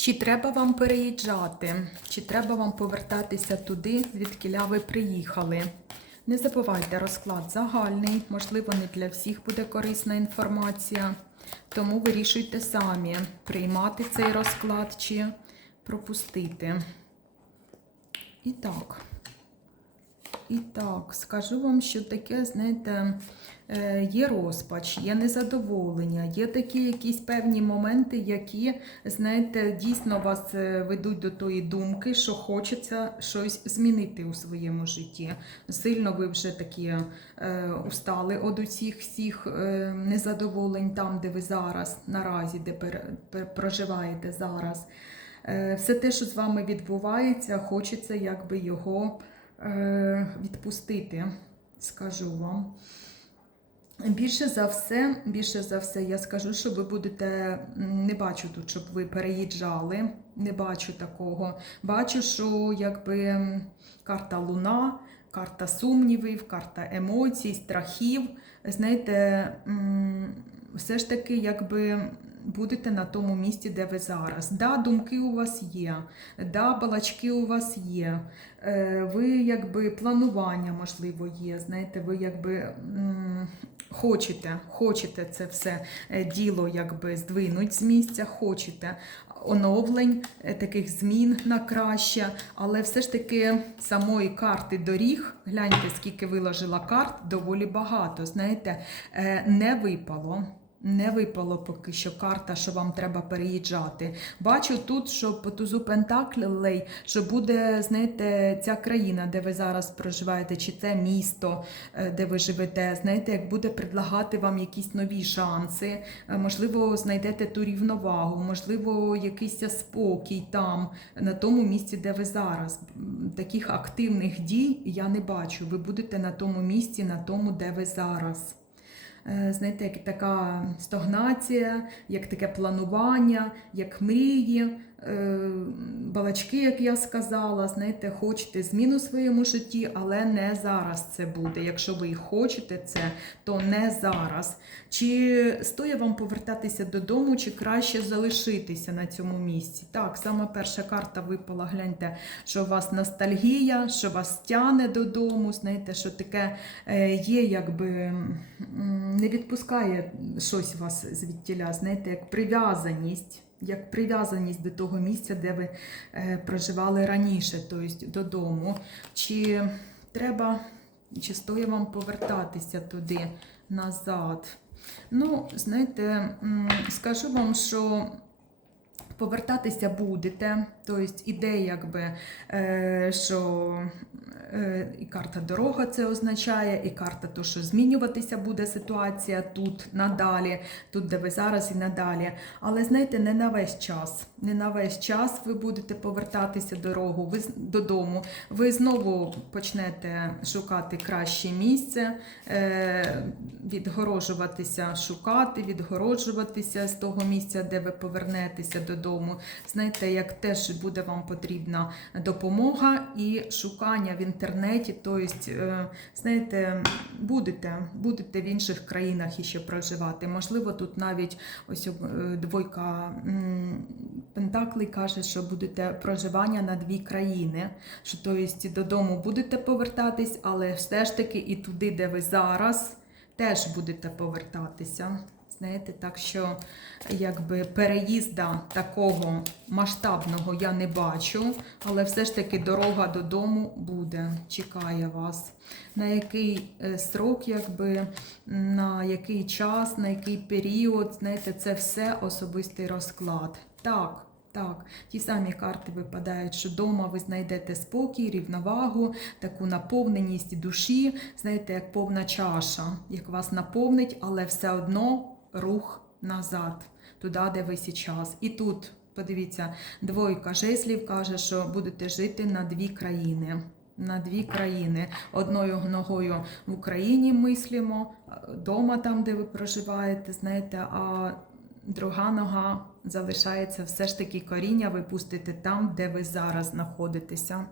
Чи треба вам переїжджати, чи треба вам повертатися туди, звідки ви приїхали? Не забувайте, розклад загальний, можливо, не для всіх буде корисна інформація. Тому вирішуйте самі, приймати цей розклад чи пропустити. І так. І так, скажу вам, що таке, знаєте, е, є розпач, є незадоволення, є такі якісь певні моменти, які, знаєте, дійсно вас е, ведуть до тої думки, що хочеться щось змінити у своєму житті. Сильно ви вже такі е, устали від усіх всіх е, незадоволень там, де ви зараз, наразі, де пер, пер- проживаєте зараз. Е, все те, що з вами відбувається, хочеться якби його відпустити, скажу вам. Більше за все, більше за все, я скажу, що ви будете. Не бачу тут, щоб ви переїжджали. Не бачу такого. Бачу, що якби карта Луна, карта сумнівів, карта емоцій, страхів. Знаєте, все ж таки, якби. Будете на тому місці, де ви зараз. Да, думки у вас є, да, балачки у вас є. Е, ви якби планування, можливо, є. Знаєте, ви якби хочете, хочете це все е, діло якби здвинуть з місця, хочете оновлень, е, таких змін на краще, але все ж таки самої карти доріг, гляньте, скільки виложила карт, доволі багато. Знаєте, не випало. Не випало поки що карта, що вам треба переїжджати. Бачу тут, що по тузу Пентаклей, що буде, знаєте, ця країна, де ви зараз проживаєте, чи це місто, е, де ви живете, знаєте, як буде предлагати вам якісь нові шанси, е, можливо, знайдете ту рівновагу, можливо, якийсь спокій там, на тому місці, де ви зараз. Таких активних дій я не бачу. Ви будете на тому місці, на тому, де ви зараз. Е, знаєте, як така стогнація, як таке планування, як мрії, е, балачки, як я сказала, знаєте, хочете зміну в своєму житті, але не зараз це буде. Якщо ви хочете це, то не зараз. Чи стоїть вам повертатися додому, чи краще залишитися на цьому місці? Так, саме перша карта випала, гляньте, що у вас ностальгія, що вас тяне додому, знаєте, що таке е, є, якби не відпускає щось вас звідтіля, знаєте, як прив'язаність. Як прив'язаність до того місця, де ви е, проживали раніше, тобто додому. Чи треба, чи стоїть вам повертатися туди назад? Ну, знаєте, скажу вам, що повертатися будете, тобто іде якби, е, що і карта дорога це означає, і карта то, що змінюватися буде ситуація тут надалі, тут, де ви зараз і надалі. Але знаєте, не на весь час. Не на весь час ви будете повертатися дорогу, ви додому. Ви знову почнете шукати краще місце, е, відгорожуватися, шукати, відгороджуватися з того місця, де ви повернетеся додому. Знаєте, як теж буде вам потрібна допомога і шукання в інтернеті. Тобто, знаєте, будете, будете в інших країнах іще проживати. Можливо, тут навіть ось е, двойка Пентаклей каже, що будете проживання на дві країни. Що тобто додому будете повертатись, але все ж таки і туди, де ви зараз, теж будете повертатися. Знаєте, так що якби переїзда такого масштабного я не бачу, але все ж таки дорога додому буде, чекає вас. На який е, срок, якби, на який час, на який період, знаєте, це все особистий розклад. Так. Так, ті самі карти випадають, що вдома ви знайдете спокій, рівновагу, таку наповненість душі, знаєте, як повна чаша, як вас наповнить, але все одно рух назад, туди, де ви зараз. І тут, подивіться, двойка жезлів каже, що будете жити на дві країни. На дві країни. Одною ногою в Україні мислимо, вдома там, де ви проживаєте, знаєте, а друга нога залишається все ж таки коріння ви пустите там, де ви зараз знаходитеся.